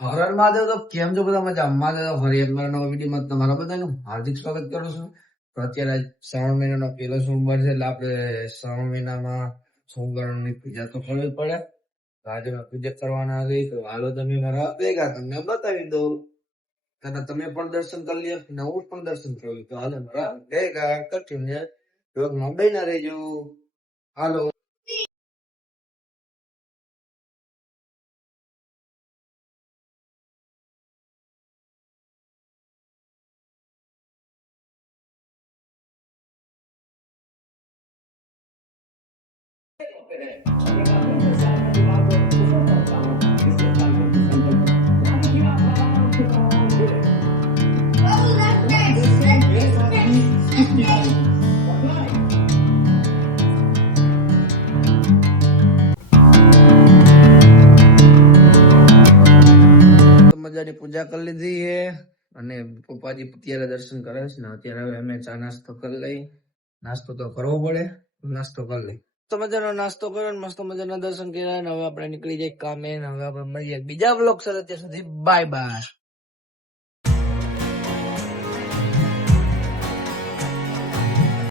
હર મહાદેવ. તો કેમ છો બધા મજા? મહાદેવ હરિયત મારા નવા વિડીયોમાં તમારા બધાનું હાર્દિક સ્વાગત કરું છું. તો અત્યારે શ્રાવણ મહિનાનો પહેલો સોમવાર છે, એટલે આપણે શ્રાવણ મહિનામાં સોમવારની પૂજા તો કરવી પડે. તો આજે મેં પૂજા કરવાના હતી, તો હાલો તમે મારા ભેગા તમને બતાવી દઉં. અને તમે પણ દર્શન કરી લ્યો અને હું પણ દર્શન કરું. તો હાલો મારા ભેગા કઠિને યોગમાં બન્યા રહેજો. હાલો. મજાની પૂજા કરી લીધી છે અને પપ્પાજી અત્યારે દર્શન કરે છે ને અત્યારે હવે અમે ચા નાસ્તો કરી લઈ. નાસ્તો તો કરવો પડે, નાસ્તો કરી લઈ. તો મજાનો નાસ્તો કર્યો ને મસ્ત મજાના દર્શન કર્યા. હવે આપણે નીકળી જાય કામે. હવે આપણે મળીએ બીજા બ્લોગ સાથે. ત્યાં સુધી બાય બાય.